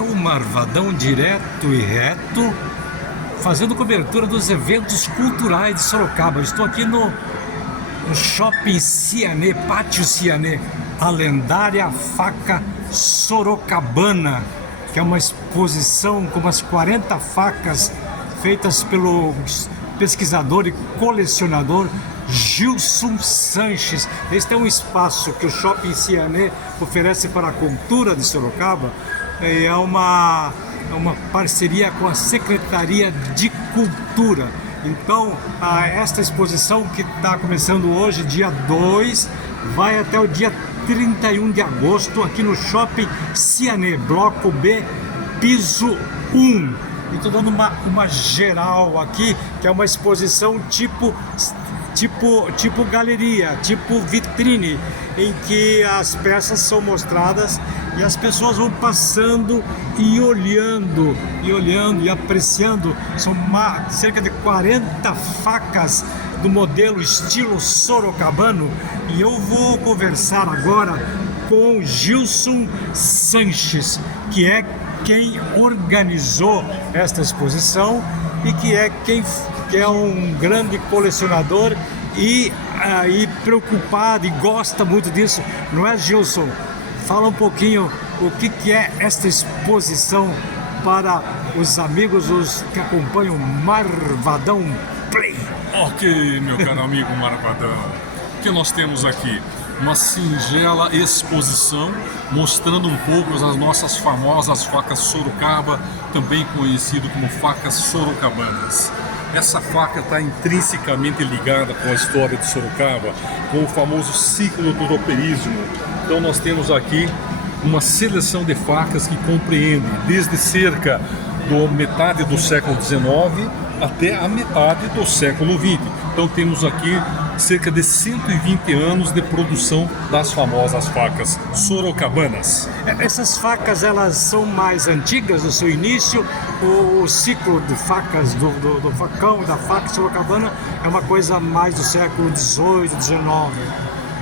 é o Marvadão direto e reto, fazendo cobertura dos eventos culturais de Sorocaba. Estou aqui no Shopping Ciané, Pátio Ciané, a lendária faca sorocabana, que é uma exposição com umas 40 facas feitas pelo pesquisador e colecionador Gilson Sanches. Este é um espaço que o Shopping Ciané oferece para a cultura de Sorocaba. É uma parceria com a Secretaria de Cultura. Então, esta exposição que está começando hoje, dia 2, vai até o dia 31 de agosto, aqui no Shopping Ciané, Bloco B, piso 1. E estou dando uma geral aqui, que é uma exposição tipo galeria, tipo vitrine, em que as peças são mostradas e as pessoas vão passando e olhando e apreciando. São cerca de 40 facas do modelo estilo sorocabano, e eu vou conversar agora com Gilson Sanches, que é quem organizou esta exposição e que é um grande colecionador e preocupado e gosta muito disso, não é, Gilson? Fala um pouquinho o que é esta exposição para os amigos, os que acompanham Marvadão Play. Ok, meu caro amigo Marvadão, o que nós temos aqui? Uma singela exposição mostrando um pouco as nossas famosas facas Sorocaba, também conhecido como facas sorocabanas. Essa faca está intrinsecamente ligada com a história de Sorocaba, com o famoso ciclo do tropeirismo. Então nós temos aqui uma seleção de facas que compreende desde cerca da metade do século XIX até a metade do século XX. Então temos aqui cerca de 120 anos de produção das famosas facas sorocabanas. Essas facas, elas são mais antigas do seu início? O ciclo de facas do facão, da faca sorocabana, é uma coisa mais do século XVIII, XIX?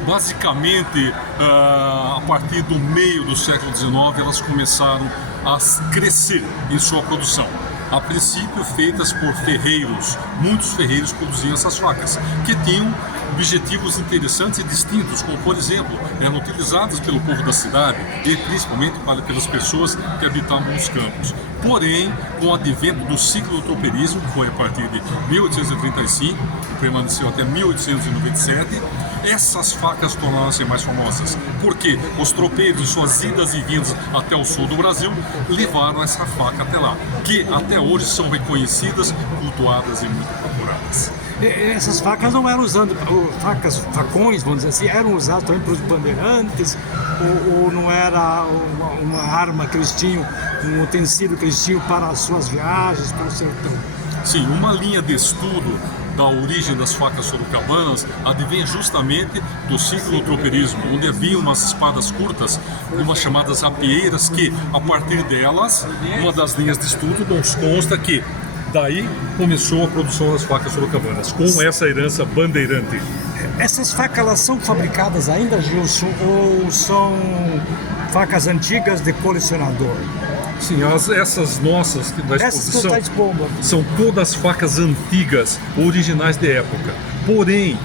Basicamente, a partir do meio do século XIX, elas começaram a crescer em sua produção. A princípio feitas por ferreiros, muitos ferreiros produziam essas facas, que tinham objetivos interessantes e distintos, como por exemplo, eram utilizadas pelo povo da cidade e principalmente pelas pessoas que habitavam os campos. Porém, com o advento do ciclo do tropeirismo, que foi a partir de 1835, permaneceu até 1897, essas facas tornaram-se mais famosas, porque os tropeiros, em suas idas e vindas até o sul do Brasil, levaram essa faca até lá, que até hoje são reconhecidas, cultuadas e muito procuradas. Essas facas não eram usadas, facões, vamos dizer assim, eram usadas também para os bandeirantes, ou não era uma arma que eles tinham, um utensílio que eles tinham para as suas viagens, para o sertão? Sim, uma linha de estudo da origem das facas sorocabanas advém justamente do ciclo do tropeirismo, onde havia umas espadas curtas, umas chamadas apieiras, que a partir delas, uma das linhas de estudo nos consta que daí começou a produção das facas sorocabanas, com essa herança bandeirante. Essas facas, elas são fabricadas ainda, Gilson, ou são facas antigas de colecionador? Sim, essas nossas da exposição são todas facas antigas, originais de época. Porém,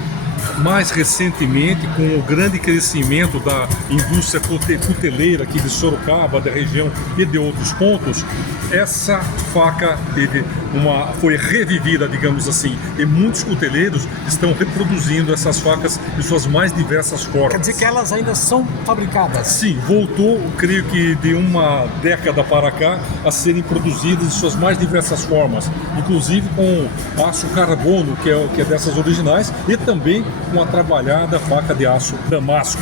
mais recentemente, com o grande crescimento da indústria cuteleira aqui de Sorocaba, da região e de outros pontos, essa faca foi revivida, digamos assim, e muitos cuteleiros estão reproduzindo essas facas em suas mais diversas formas. Quer dizer que elas ainda são fabricadas? Sim, voltou, creio que de uma década para cá, a serem produzidas em suas mais diversas formas, inclusive com aço carbono, que é dessas originais, e também com a trabalhada faca de aço damasco.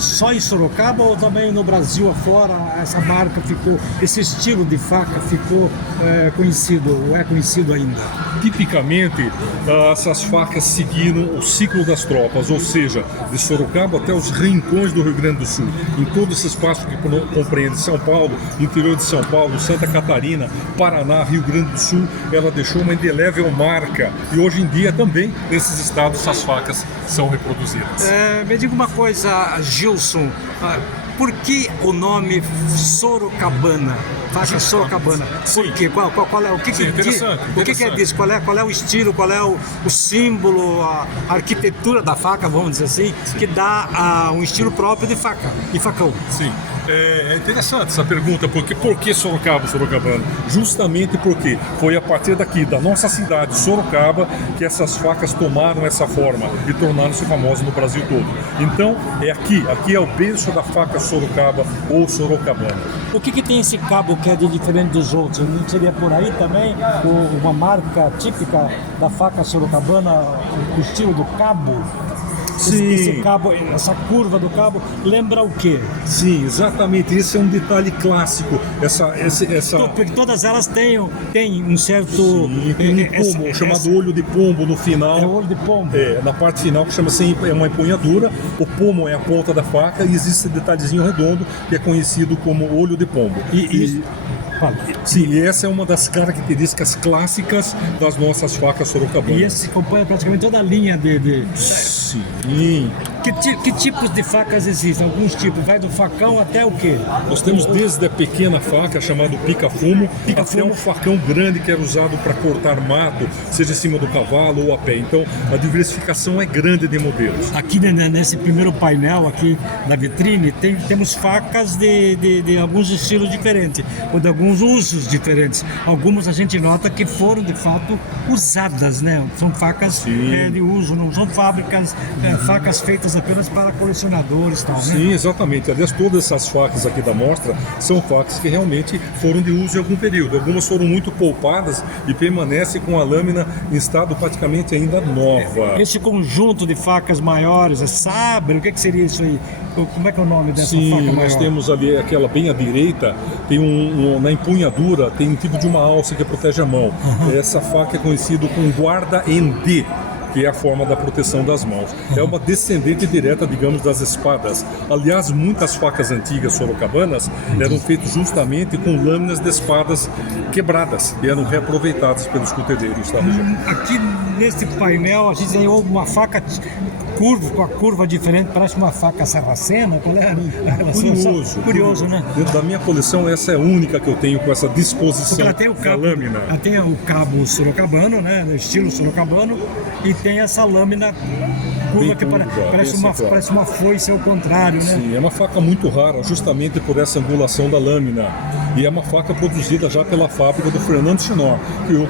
Só em Sorocaba ou também no Brasil afora essa marca ficou, esse estilo de faca ficou conhecido, ou é conhecido ainda? Tipicamente, essas facas seguiram o ciclo das tropas, ou seja, de Sorocaba até os rincões do Rio Grande do Sul. Em todo esse espaço que compreende São Paulo, interior de São Paulo, Santa Catarina, Paraná, Rio Grande do Sul, ela deixou uma indelével marca. E hoje em dia também, nesses estados, essas facas são reproduzidas. Me diga uma coisa, Gilson, por que o nome Sorocabana? Faca Sorocabana. Por quê? Qual é o que Sim, interessante, o que é interessante. disso? Qual é o estilo? Qual é o símbolo, a arquitetura da faca, vamos dizer assim, que dá um estilo próprio de faca e facão? Sim. É interessante essa pergunta, porque por que Sorocabana? Justamente porque foi a partir daqui, da nossa cidade, Sorocaba, que essas facas tomaram essa forma e tornaram-se famosas no Brasil todo. Então, é aqui é o berço da faca Sorocaba ou Sorocabana. O que tem esse cabo que é de diferente dos outros? Não seria por aí também uma marca típica da faca sorocabana, o estilo do cabo? Esse cabo, essa curva do cabo, lembra o quê? Sim, exatamente. Esse é um detalhe clássico. Essa... Porque todas elas têm um certo... Sim, tem um pombo, chamado olho de pombo no final. É o olho de pombo. Na parte final, que chama-se uma empunhadura. O pomo é a ponta da faca e existe esse detalhezinho redondo que é conhecido como olho de pombo. Sim, e essa é uma das características clássicas das nossas facas sorocabanas. E esse acompanha praticamente toda a linha de... Sim. Que tipos de facas existem? Alguns tipos, vai do facão até o quê? Nós temos desde a pequena faca, chamada pica-fumo, até um facão grande que era usado para cortar mato, seja em cima do cavalo ou a pé. Então, a diversificação é grande de modelos. Aqui nesse primeiro painel aqui da vitrine, temos facas de alguns estilos diferentes, ou de alguns usos diferentes. Algumas a gente nota que foram, de fato, usadas, né? São facas de uso, não são fábricas, facas feitas apenas para colecionadores e tal, né? Sim, exatamente. Aliás, todas essas facas aqui da mostra são facas que realmente foram de uso em algum período. Algumas foram muito poupadas e permanecem com a lâmina em estado praticamente ainda nova. Esse conjunto de facas maiores, é sabre, o que seria isso aí? Como é que é o nome dessa faca maior? Nós temos ali aquela bem à direita, tem na empunhadura, tem um tipo de uma alça que protege a mão. Essa faca é conhecida como guarda em D, que é a forma da proteção das mãos. É uma descendente direta, digamos, das espadas. Aliás, muitas facas antigas sorocabanas eram feitas justamente com lâminas de espadas quebradas, que eram reaproveitadas pelos curteiros da região. Aqui nesse painel a gente tem uma faca com a curva diferente, parece uma faca sarracena. Qual é a relação? Curioso, né? Dentro da minha coleção, essa é a única que eu tenho com essa disposição ela tem da lâmina. Ela tem o cabo sorocabano, né? No estilo sorocabano, e tem essa lâmina curva que parece uma foice ao contrário, né? Sim, é uma faca muito rara, justamente por essa angulação da lâmina. E é uma faca produzida já pela fábrica do Fernando Chinor,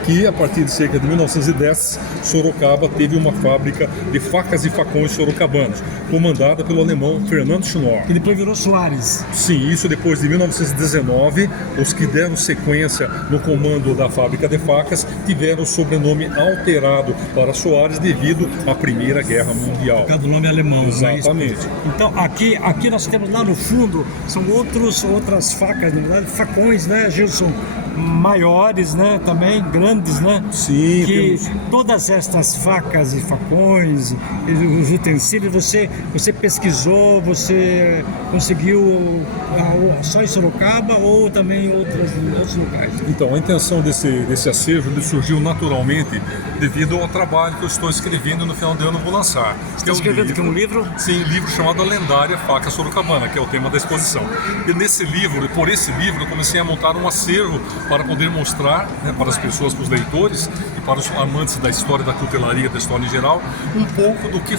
que a partir de cerca de 1910, Sorocaba teve uma fábrica de facas e facões sorocabanos, comandada pelo alemão Fernando Chinor. E depois virou Soares. Sim, isso depois de 1919, os que deram sequência no comando da fábrica de facas tiveram o sobrenome alterado para Soares devido à Primeira Guerra Mundial. Por causa do nome alemão. Exatamente. Então, aqui nós temos lá no fundo, são outras facas, na verdade, facões, né, Gilson? Maiores, né, também, grandes, né? Sim. Que todas estas facas e facões, os utensílios, você pesquisou, você conseguiu só em Sorocaba ou também em outros locais? Então, a intenção desse acervo surgiu naturalmente devido ao trabalho que eu estou escrevendo no final do ano vou lançar. Você está escrevendo aqui um livro? Sim, livro chamado A Lendária Faca Sorocabana, que é o tema da exposição. E nesse livro, e por esse livro, eu comecei a montar um acervo para poder mostrar, né, para as pessoas, para os leitores e para os amantes da história da cutelaria, da história em geral, um pouco do que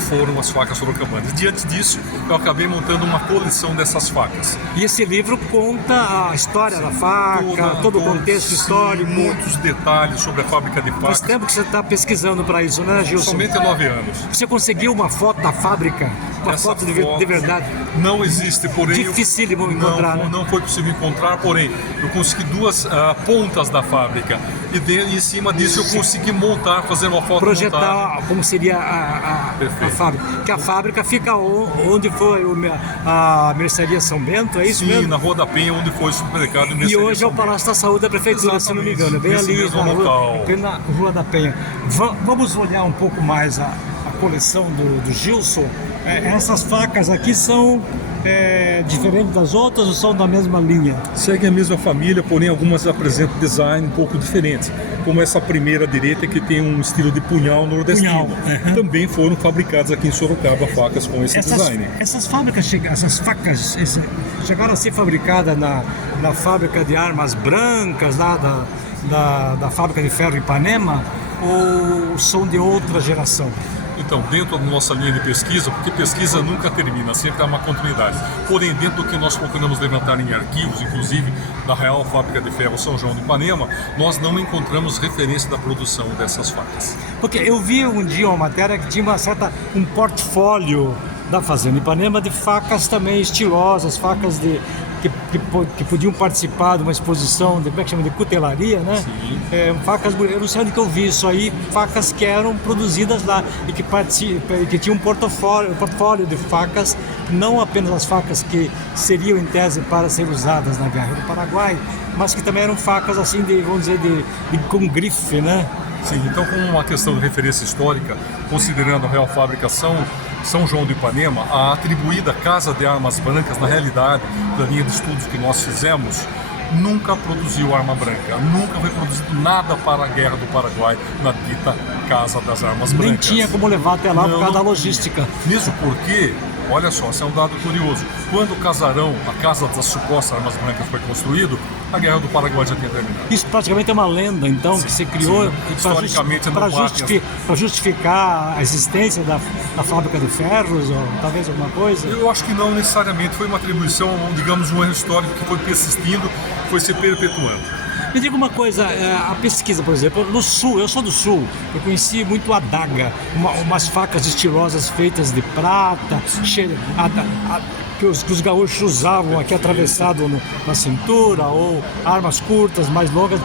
foram as facas sorocabanas. Diante disso, eu acabei montando uma coleção dessas facas. E esse livro conta a história da faca, todo o contexto histórico. Muitos detalhes sobre a fábrica de facas. Faz tempo que você está pesquisando para isso, né, Gilson? Somente 9 anos. Você conseguiu uma foto da fábrica? Uma foto de verdade? Não existe, porém... Dificílimo encontrar, né? Não foi possível encontrar, porém, eu consegui duas pontas da fábrica. E em cima disso eu consegui montar, fazer uma foto projetar como seria a fábrica. Que a fábrica fica onde foi a Mercearia São Bento, é isso mesmo? Sim, na Rua da Penha, onde foi o supermercado. E hoje é o Palácio da Saúde da Prefeitura, se não me engano. Bem ali na Rua da Penha. Vamos olhar um pouco mais a coleção do Gilson. essas facas aqui são diferentes das outras ou são da mesma linha? Seguem a mesma família, porém algumas apresentam design um pouco diferentes, como essa primeira direita que tem um estilo de punhal nordestino. Também foram fabricadas aqui em Sorocaba facas com esse design. Essas fábricas, essas facas chegaram a ser fabricadas na fábrica de armas brancas lá da fábrica de ferro Ipanema, ou são de outra geração? Então, dentro da nossa linha de pesquisa, porque pesquisa nunca termina, sempre há uma continuidade. Porém, dentro do que nós procuramos levantar em arquivos, inclusive da Real Fábrica de Ferro São João de Ipanema, nós não encontramos referência da produção dessas facas. Porque eu vi um dia uma matéria que tinha um portfólio da Fazenda Ipanema de facas também estilosas, facas que podiam participar de uma exposição de, como é que chama, de cutelaria, né? Sim. Facas, eu não sei onde que eu vi isso aí, facas que eram produzidas lá e que tinham um portfólio de facas, não apenas as facas que seriam em tese para ser usadas na Guerra do Paraguai, mas que também eram facas assim vamos dizer, com grife, né? Sim, então como uma questão de referência histórica, considerando a Real Fábrica São João do Ipanema, a atribuída Casa de Armas Brancas, na realidade, da linha de estudos que nós fizemos, nunca produziu arma branca, nunca foi produzido nada para a Guerra do Paraguai na dita Casa das Armas Brancas. Nem tinha como levar até lá por causa da logística. Mesmo porque, olha só, esse é um dado curioso, quando o casarão, a Casa das Supostas Armas Brancas foi construído, a Guerra do Paraguai já tinha terminado. Isso praticamente é uma lenda, então, que se criou para justificar a existência da fábrica de ferros, ou talvez alguma coisa? Eu acho que não necessariamente, foi uma atribuição, digamos, um erro histórico que foi persistindo, foi se perpetuando. Me diga uma coisa, a pesquisa, por exemplo, no Sul, eu sou do Sul, eu conheci muito a adaga, umas facas estilosas feitas de prata, que os gaúchos usavam aqui atravessado na cintura, ou armas curtas, mais longas,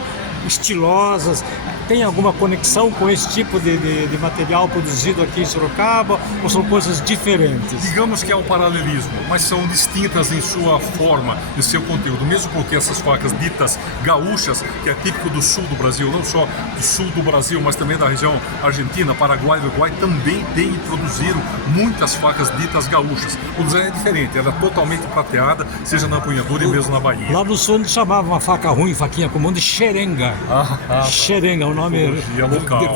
estilosas. Tem alguma conexão com esse tipo de material produzido aqui em Sorocaba, ou são coisas diferentes? Digamos que é um paralelismo, mas são distintas em sua forma e seu conteúdo, mesmo porque essas facas ditas gaúchas, que é típico do sul do Brasil, não só do sul do Brasil, mas também da região Argentina, Paraguai, Uruguai, também tem e produziram muitas facas ditas gaúchas. O design é diferente, ela é totalmente prateada, seja na empunhadura e mesmo na bainha. Lá no sul eles chamavam uma faca ruim, faquinha comum, de xerenga. Xerenga, o nome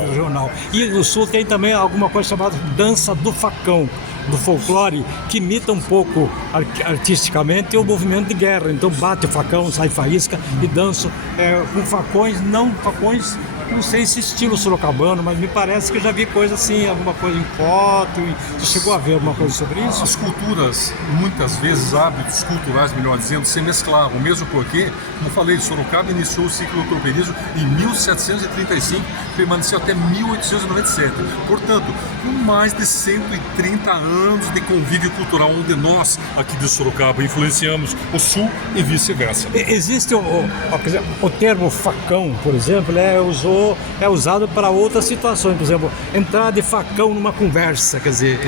regional. E no sul tem também alguma coisa chamada dança do facão, do folclore, que imita um pouco artisticamente o movimento de guerra. Então bate o facão, sai faísca e dançam com facões, não sei se estilo sorocabano, mas me parece que eu já vi coisa assim, alguma coisa em foto. Você chegou a ver alguma coisa sobre isso? As culturas, muitas vezes, hábitos culturais, melhor dizendo, se mesclavam, mesmo porque, como eu falei, Sorocaba iniciou o ciclo do tropeirismo em 1735, permaneceu até 1897. Portanto, com mais de 130 anos de convívio cultural, onde nós, aqui de Sorocaba, influenciamos o Sul e vice-versa. Existe o termo facão, por exemplo, é usado para outras situações, por exemplo, entrar de facão numa conversa, quer dizer,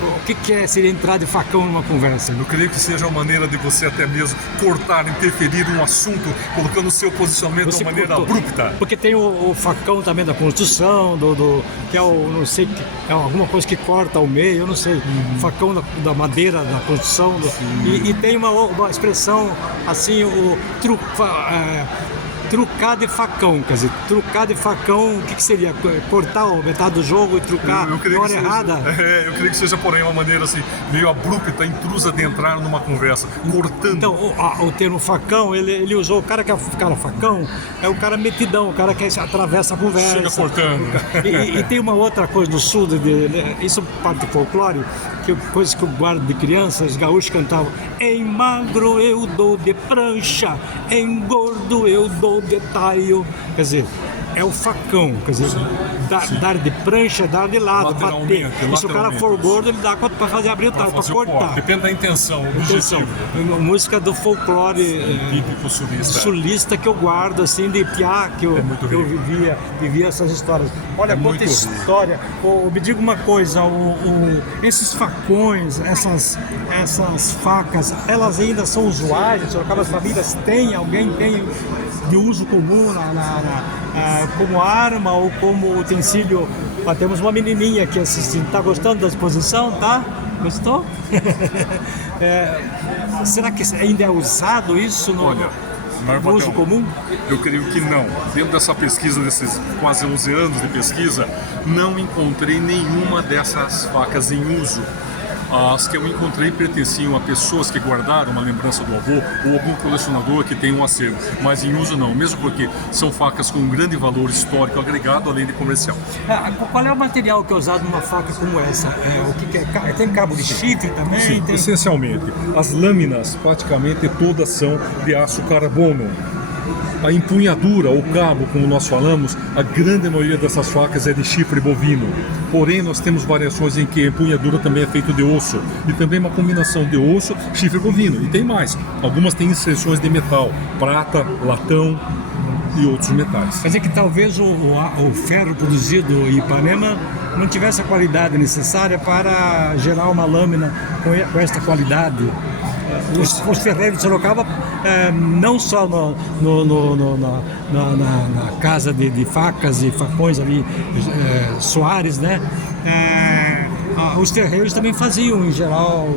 o que seria entrar de facão numa conversa? Eu creio que seja uma maneira de você até mesmo cortar, interferir um assunto, colocando o seu posicionamento de uma maneira abrupta. Porque tem o facão também da construção, que não sei, é alguma coisa que corta ao meio, eu não sei, facão da madeira da construção, e tem uma expressão assim, trucar de facão, quer dizer, trucar de facão, o que seria? Cortar a metade do jogo e trucar na hora errada? Eu creio que seja, porém, uma maneira assim, meio abrupta, intrusa de entrar numa conversa, cortando. Então, o termo facão, ele usou, o cara que é facão, é o cara metidão, o cara que atravessa a conversa. Chega cortando. E tem uma outra coisa no sul, isso parte folclore, coisa que eu guardo de criança, os gaúchos cantavam: em magro eu dou de prancha, em gordo eu dou de taio. Quer dizer, é o facão, quer dizer, dar de prancha, dar de lado, bater. E se o cara for gordo, ele dá para fazer abrir o talho, para cortar. Depende da intenção, Uma música do folclore típico sulista que eu guardo, assim, de piá, que eu vivia essas histórias. Olha, quanta história. Me diga uma coisa, esses facões, essas facas, elas ainda são usuais? As famílias alguém tem de uso comum como arma ou como utensílio? Temos uma menininha aqui assistindo. Tá gostando da exposição, tá? Gostou? Será que ainda é usado isso no, Olha, no uso comum? eu creio que não. Dentro dessa pesquisa, desses quase 11 anos de pesquisa, não encontrei nenhuma dessas facas em uso. As que eu encontrei pertenciam a pessoas que guardaram uma lembrança do avô ou algum colecionador que tem um acervo, mas em uso não, mesmo porque são facas com um grande valor histórico agregado, além de comercial. Qual é o material que é usado numa faca como essa? O que é? Tem cabo de chifre também? Sim, Tem... essencialmente. As lâminas praticamente todas são de aço carbono. A empunhadura, o cabo, como nós falamos, a grande maioria dessas facas é de chifre bovino. Porém, nós temos variações em que a empunhadura também é feita de osso. E também uma combinação de osso, chifre bovino. E tem mais. Algumas têm inserções de metal, prata, latão e outros metais. Quer dizer que talvez o ferro produzido em Ipanema não tivesse a qualidade necessária para gerar uma lâmina com esta qualidade. Os ferreiros de Sorocaba, não só na casa de facas e facões ali, Soares, né? Os ferreiros também faziam, em geral,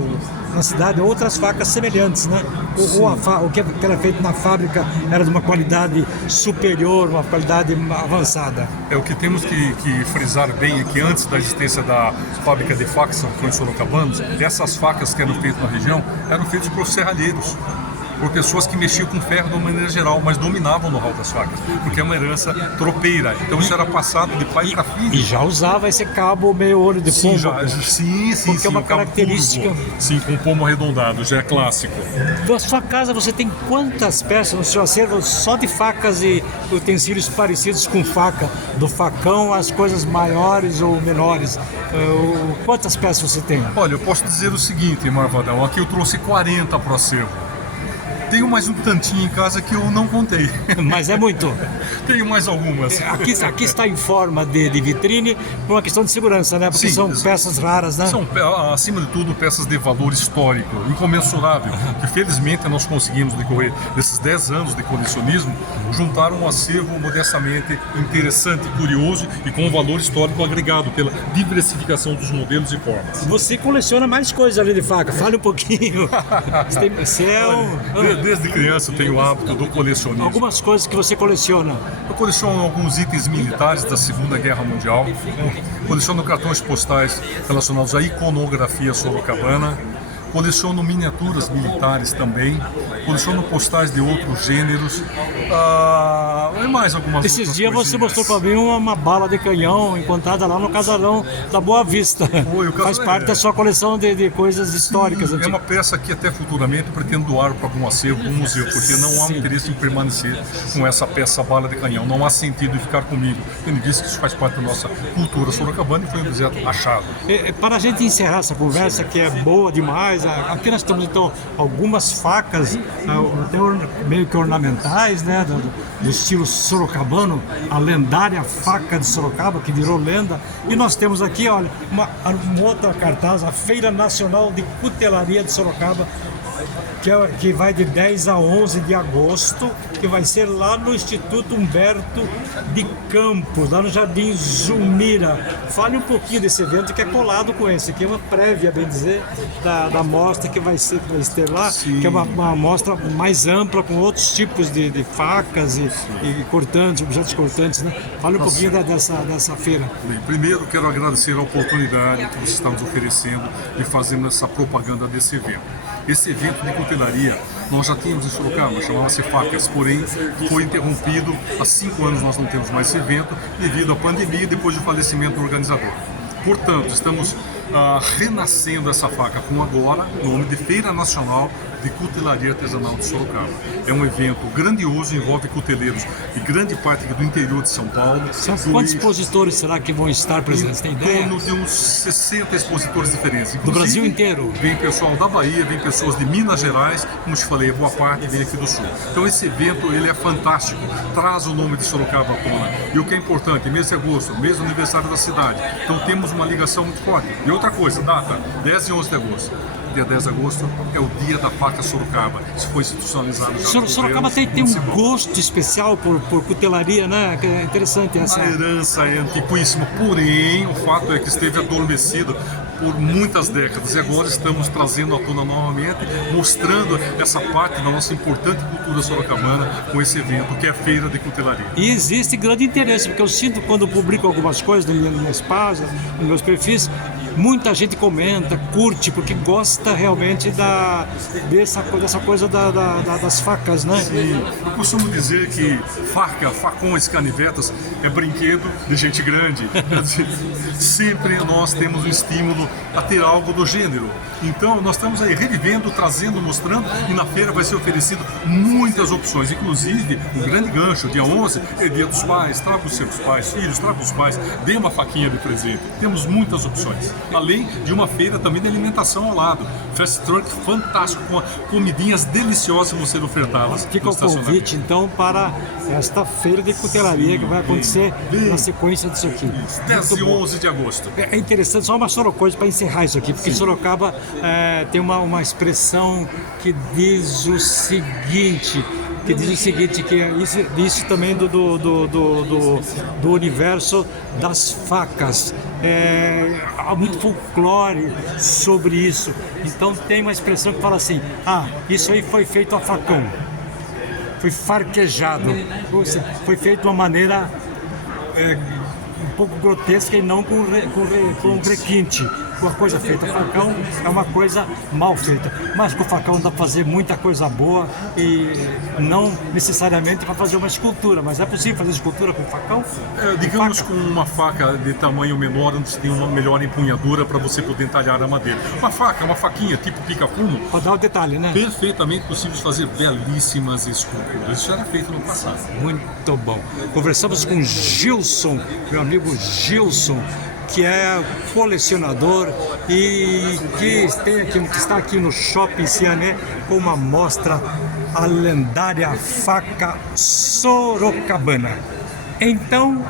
na cidade, outras facas semelhantes, né? O que era feito na fábrica era de uma qualidade superior, uma qualidade avançada. O que temos que frisar bem é que antes da existência da fábrica de facas, facões sorocabanos, essas facas que eram feitas na região eram feitas por serralheiros, por pessoas que mexiam com ferro de uma maneira geral, mas dominavam o know-how das facas, porque é uma herança tropeira. Então isso era passado de pai para filho. E já usava esse cabo meio olho de pombo. Sim, porque é uma o cabo característica. curvo. Sim, com pomo arredondado, já é clássico. Na sua casa você tem quantas peças no seu acervo só de facas e utensílios parecidos com faca? Do facão às coisas maiores ou menores. Quantas peças você tem? Olha, eu posso dizer o seguinte, Marvadão, aqui eu trouxe 40 para o acervo. Tenho mais um tantinho em casa que eu não contei. Mas é muito. Tenho mais algumas. Aqui está em forma de vitrine por uma questão de segurança, né? Porque Sim, são peças raras, né? São, acima de tudo, peças de valor histórico, incomensurável, que felizmente nós conseguimos, no decorrer desses 10 anos de colecionismo, juntar um acervo modestamente interessante, curioso e com um valor histórico agregado pela diversificação dos modelos e formas. Você coleciona mais coisas ali de faca, fale um pouquinho. Desde criança eu tenho o hábito do colecionismo. Algumas coisas que você coleciona. Eu coleciono alguns itens militares da Segunda Guerra Mundial. Coleciono cartões postais relacionados à iconografia sorocabana. Coleciono miniaturas militares também. Coleciono postais de outros gêneros. E mais algumas outras Esses dias você coisinhas. mostrou para mim uma bala de canhão encontrada lá no casarão da Boa Vista. Faz parte da sua coleção de coisas históricas. É uma peça que até futuramente pretendo doar para algum acervo, algum museu, porque não há um interesse em permanecer com essa peça bala de canhão. Não há sentido em ficar comigo. Ele disse que isso faz parte da nossa cultura sorocabana e foi um objeto achado. Para a gente encerrar essa conversa, que é boa demais, aqui nós temos então algumas facas, até meio que ornamentais, né, do estilo sorocabano, a lendária faca de Sorocaba, que virou lenda. E nós temos aqui, olha, uma outra cartaz, a Feira Nacional de Cutelaria de Sorocaba, que vai de 10 a 11 de agosto, que vai ser lá no Instituto Humberto de Campos, lá no Jardim Zulmira. Fale um pouquinho desse evento que é colado com esse, que é uma prévia, bem dizer, da mostra que vai ter lá. Sim. Que é uma mostra mais ampla, com outros tipos de facas e cortantes, objetos cortantes, né? Fale um pouquinho dessa feira. Bem, primeiro quero agradecer a oportunidade que você está nos oferecendo de fazermos essa propaganda desse evento. Esse evento de cutelaria nós já tínhamos em Sorocaba, chamava-se Facas, porém foi interrompido. Há 5 anos nós não temos mais esse evento devido à pandemia e depois do falecimento do organizador. Portanto, estamos renascendo essa faca com agora o nome de Feira Nacional de Cutelaria Artesanal de Sorocaba. É um evento grandioso, envolve cuteleiros de grande parte do interior de São Paulo. Quantos expositores será que vão estar presentes? Tem ideia? Em torno de uns 60 expositores diferentes. Do Brasil inteiro? Vem pessoal da Bahia, vem pessoas de Minas Gerais, como te falei, boa parte vem aqui do Sul. Então esse evento ele é fantástico, traz o nome de Sorocaba à tona. E o que é importante, mês de agosto, mês do aniversário da cidade. Então temos uma ligação muito forte. E outra coisa, data, 10 e 11 de agosto. Dia 10 de agosto é o dia da faca Sorocaba. Isso foi institucionalizado já. Sorocaba tem um gosto especial por cutelaria, né? Que é interessante essa. A herança é antiquíssima, porém o fato é que esteve adormecido por muitas décadas e agora estamos trazendo à tona novamente, mostrando essa parte da nossa importante cultura sorocabana com esse evento que é a Feira de Cutelaria. E existe grande interesse, porque eu sinto quando eu publico algumas coisas nas minhas páginas, nos meus perfis, muita gente comenta, curte, porque gosta realmente dessa coisa das facas, né? Eu costumo dizer que faca, facões, canivetas é brinquedo de gente grande. Sempre nós temos um estímulo a ter algo do gênero. Então nós estamos aí revivendo, trazendo, mostrando, e na feira vai ser oferecido muitas opções, inclusive um grande gancho, dia 11 é dia dos pais, traga os seus pais, filhos, traga os pais, dê uma faquinha de presente. Temos muitas opções, além de uma feira também de alimentação ao lado, fast truck fantástico, com comidinhas deliciosas que vão ser ofertadas. Fica o convite então para esta feira de cutelaria que vai acontecer na sequência disso aqui. 10 e 11 de agosto. É interessante, só uma coisa para encerrar isso aqui, porque Sorocaba tem uma expressão que diz o seguinte, que isso também do universo das facas. Há muito folclore sobre isso. Então tem uma expressão que fala assim: isso aí foi feito a facão, foi farquejado, foi feito de uma maneira um pouco grotesca e não com requinte. Uma coisa feita a facão é uma coisa mal feita, mas com o facão dá para fazer muita coisa boa e não necessariamente para fazer uma escultura, mas é possível fazer escultura com facão? Digamos com uma faca de tamanho menor, onde tem uma melhor empunhadura para você poder entalhar a madeira. Uma faquinha tipo pica-fumo. Para dar o detalhe, né? Perfeitamente possível de fazer belíssimas esculturas. Isso era feito no passado. Muito bom. Conversamos com Gilson, meu amigo Gilson, que é colecionador e que está aqui no Shopping Ciané com uma mostra, a lendária faca sorocabana. Então,